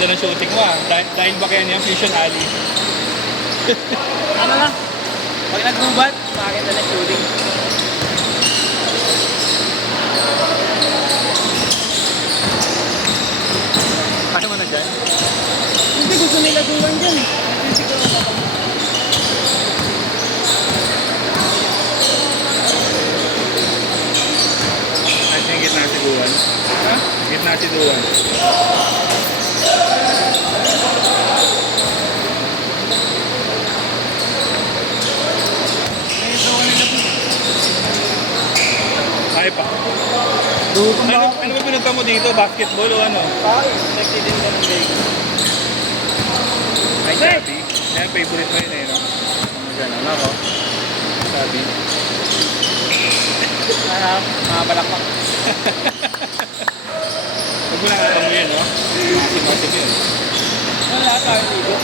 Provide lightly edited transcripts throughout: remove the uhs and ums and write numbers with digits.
Ganda ng shooting mo ah. Dahil ba kaya niya Fusion Alley? Ano lang? Pag nagbubat, makakita na shooting. Kaya mo na dyan? Hindi, gusto nila duwan dyan eh. Nagsisiguro na ako. At yung gitna si Duwan. Ha? Gitna si Duwan. May duwan nila po. Kaya pa. Duwan Ano ba pinunta mo dito? Basketball o ano? Nagtitin ka ng leg. Ay, Sabi. Yan, favorite mo yun eh, no? Ano dyan? Ano ako? Sabi. Mga balakpak. Huwag mo lang alam mo yun, no? Masim-masim yun. Wala tayo dito.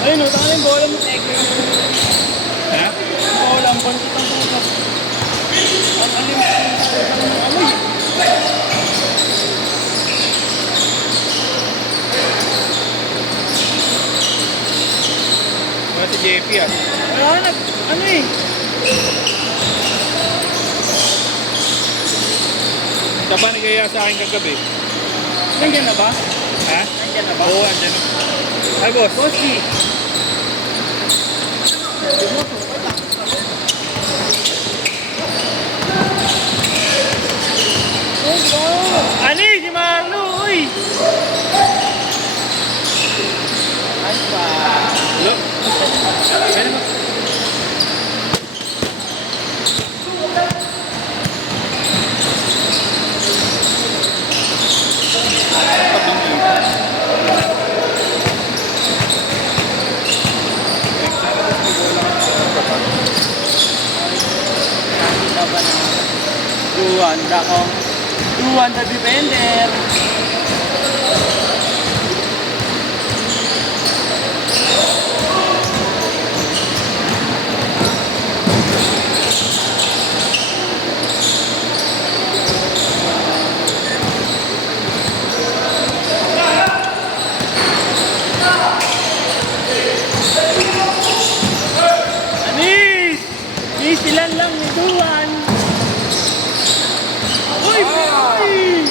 Ayun o, tanga na yung bola mo. Ha? Bola, ang bantit ang puso. Ang alim ang amoy. Wala si JP ah. Wala, ano eh. Siya ba nagaya sa akin kagabi? Nandiyan na ba? Ha? Nandiyan na ba? Oo, andyan na. Ay, boss. Bossy. Ani, si Marlo, uy! Ay pa. Hello? Ano ba? Duwanda ko. Duwanda defender. Anis! Isilan lang ni Duwan. Uy! Uy!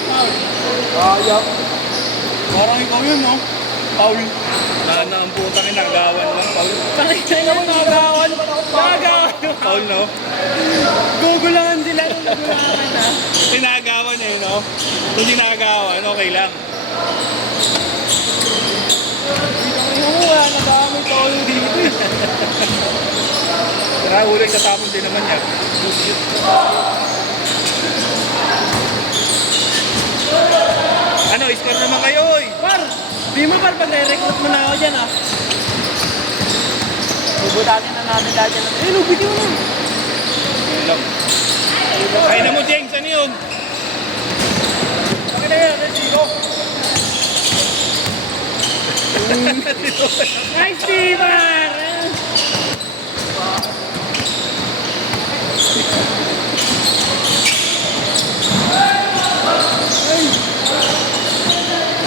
Kaya. Parang ikaw yun, no? Paul. Na ang putang inagawan lang, Paul. Pakita naman nagawan. Nagawan. Paul, no? Gugulangan sila nung nagulangan, ha? Tinagawan eh, no? Kung tinagawan, okay lang. Oo, wala na dami tolo dito. Kaya ulit tatapon din naman yan. Ano, score naman kayo, oy! Par! Di mo par, pag-re-recruit mo na ako dyan, ha? Bubutatin na natin lahat dyan. Eh, lubig yun, ha? Alam. Ay na mo, Jengs, ano yun? Bakit na yan? Resigo. Nice, Timar!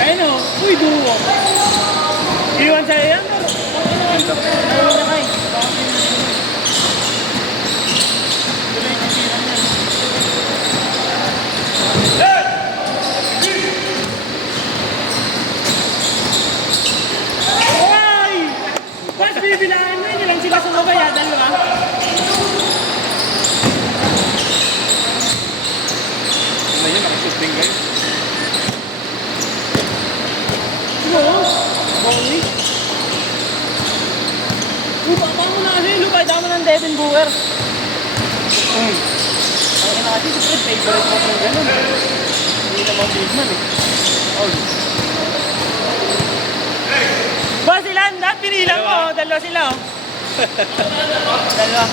Ayun o, uy, duwo. Iwan sa'yo yan? Ayun na kayo. Ay! Mas bibilaan mo, hindi lang sila sumabay, ha? Dalawa. Ngayon, nakashooting kayo. Oo. Bowling. Baba mo na kasi, lupay damo ng Devin Booker. Ang ina kasi, siyempre, favorite mo kung gano'n. Hindi naman big man eh. Oh. Ba sila, lahat pinilang ko, dalawa sila oh. Dalawa.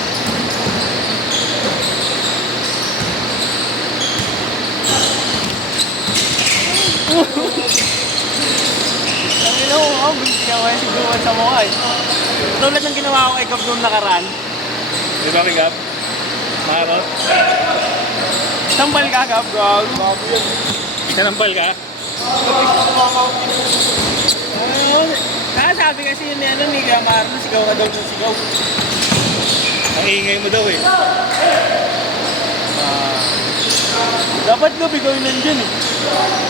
Ang ina ko, bunti ka si Duwan sa mukha eh. Tulad ng ginawa ko kay Gab noong nakaraan. Di ba, Kigab? Marot? Sambal ka, Gab, gago. Sinampal ka? Ayun. Sabi kasi yun ni Gamarno, sigaw ka daw ng sigaw. Ang ingay mo daw eh. Dapat gabi gawin nandyan eh.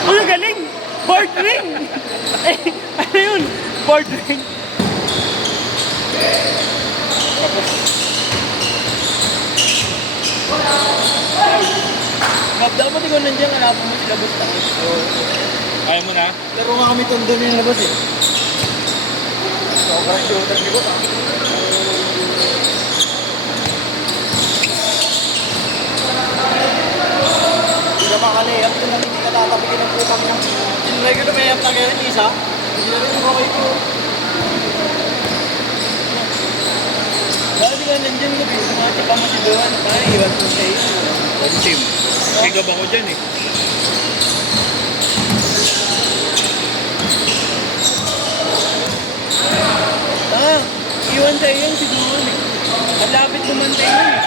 Uy, ang galing! Board ring! Eh, ano yun? Board ring. Mab, dapat ikaw nandyan, alapin mo sila basta. Ayaw mo na? Pero nga kami tondo yung labas eh. Sobrang shooter ni ko. Hindi na makalayap kung hindi ka tatapigin ng putang niya. Tinry ko na may up na ngayon isa. Hindi na rin okay ko. Dapat ikaw nandyan gabi, mga tipa mo si Doan, parang iwan mo sa iyo. One team. Sigab ako dyan eh. Iwan sa iyo yung si Doan eh. Ang lapit lumantay nun eh.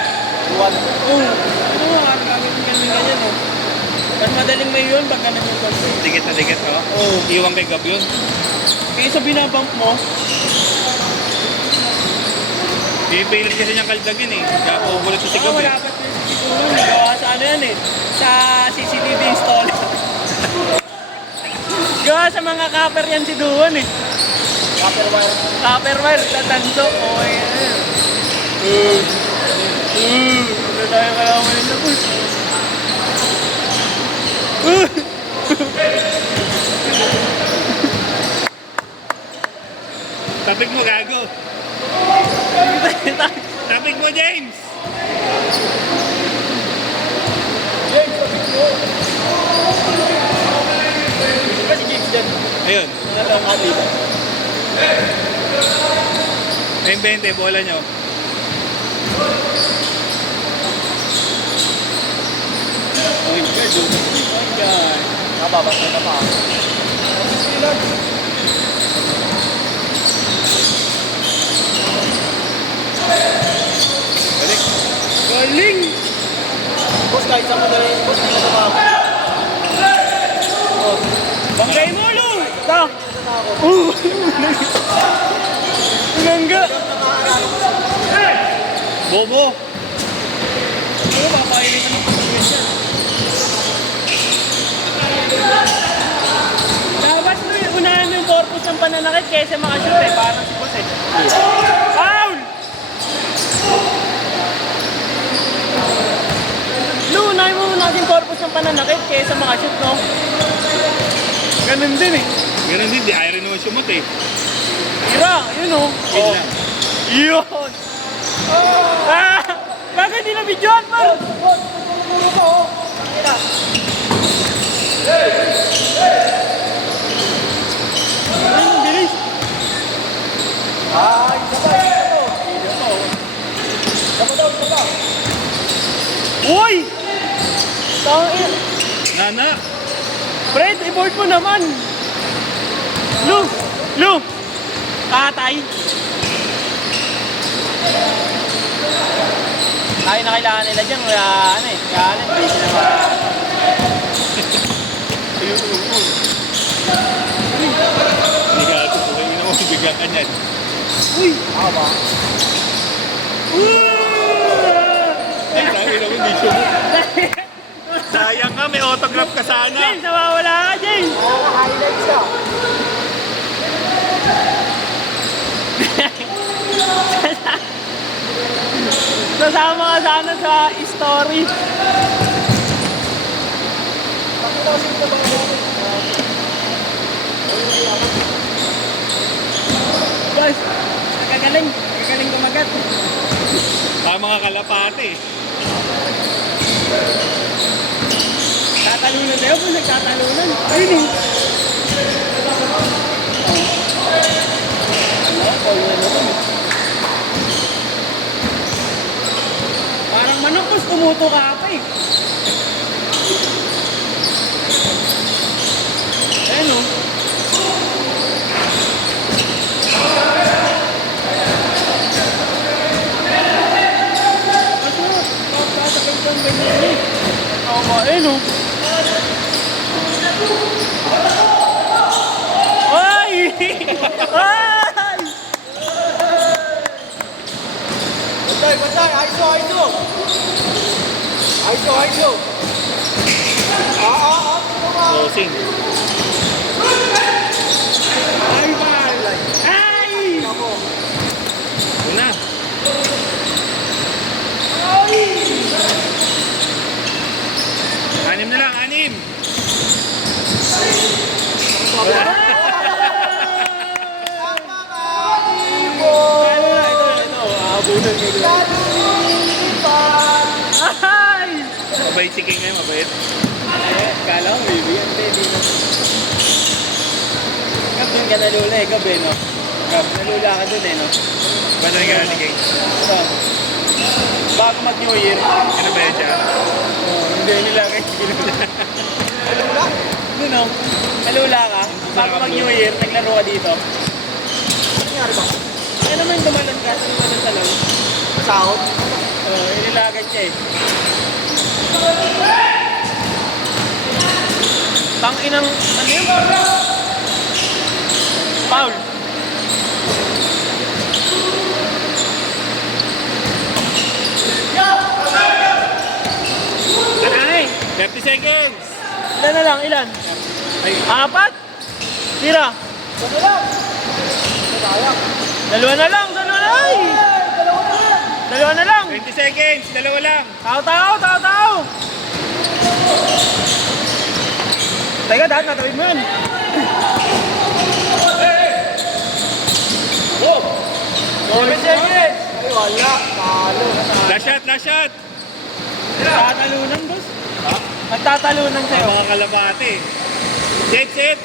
Buwan. Oo. Ano nga, kagawin kami ganyan oh. Mas madaling may yun pag ganun yung control. Dikit na dikit oh. Oo. Iwan kay Gab yun. Kaysa binabump mo, Pipilit kasi niyang kaldagin eh. Kaya pupulit sa sigab eh. wala pa siguro nagawa sa ano yan eh. Sa CCTV installer. Gawa sa mga copper yan si Duan eh. Copper wire. Copper wire, tatanso. Okay yan. Ano tayo kalaman na po? Tapik mo gago. Tapik mo James. Kasi James din. Ayun. Ano lang kami ba? May 20, bola nyo. Uy, God. Oh my God. Nababasa na pa. Balik. Galing! Boss, kahit sa madali, boss, hindi na pa ako. Bangkay mo, Lu! Ta! Ulangga! Bobo. Ano, papainin mo ng pagkakas yan. Dapat mo yung unahan mo yung purpose ng pananakit kaysa makashoot eh. Parang si Boss eh. Foul! Lu, unahin mo muna yung purpose ng pananakit kaysa makashoot, no? Ganun din eh. Ganun din, di ayaw rin naman sumot eh. Tira, yun o. Yun lang. Yun! Ah! Bakit hindi na videoan, man? Puro pa oh. Ina. Ay, ang bilis. Ah, isa pa, isa pa. Isa pa daw, isa pa. Uy! Tangin. Nana. Fred, i-board mo naman. Lu! Lu! Katay. Ay, na kailangan nila dyan. Kaya ano eh. Kaya ano, hindi sila ma... Ayun, ayun. Hindi ka ito. Hindi naman bigyan ka niyan. Uy! Ako ba? Ay, sabi naman, di sumot. Sayang ka, may autograph ka sana. James, nawawala ka, James! Nakaka-highlights ka. Sasama ka sana sa story. Pakita kasi ito ba ako? Boss, kagaling. Kagaling kumagat. Mga kalapate. Tatalunan tayo po, nagtatalunan. Ayun eh. Parang manapos, tumuto ka pa eh. Ayun o. Papasakay kang ganyan eh. Oo nga, ayun o. Ay! Bantay, bantay! Aiso, aiso! Aiso, aiso! Crossing. Ay! Ako. Una. Anim na lang, anim. Wala. Aabunan nila. Ay! Mabait si King ngayon, mabait. Kala ko, baby. Hindi, hindi na. Kap, doon ka nalula eh, Kap eh, no? Kap, nalula ka doon eh, no? Basta nga si King. So, bago mag-New Year, Ano ba yan siya? hindi nila kayo ginula. Alula? Doon, no? Nalula ka, bago mag-New Year, naglaro ka dito. Ano nangyari ba? Ay naman dumalon ka, dumalon sa lang. Sahod? Inilagan niya eh. Tanginang, ano yun? Foul. Ay, 30 seconds. ilan na lang, ilan? Ay, Apat? Tira. Ano lang? Sayang. Dalawa na lang, dalawa na lang. Dalawa na lang. 20 seconds. Dalawa lang. Tao. Teka, dahil natawid mo yun. Ay, wala. Talo. Last shot, last shot. Magtatalunan, boss. Ha? Magtatalunan sa'yo. Mga kalabate. Set, set.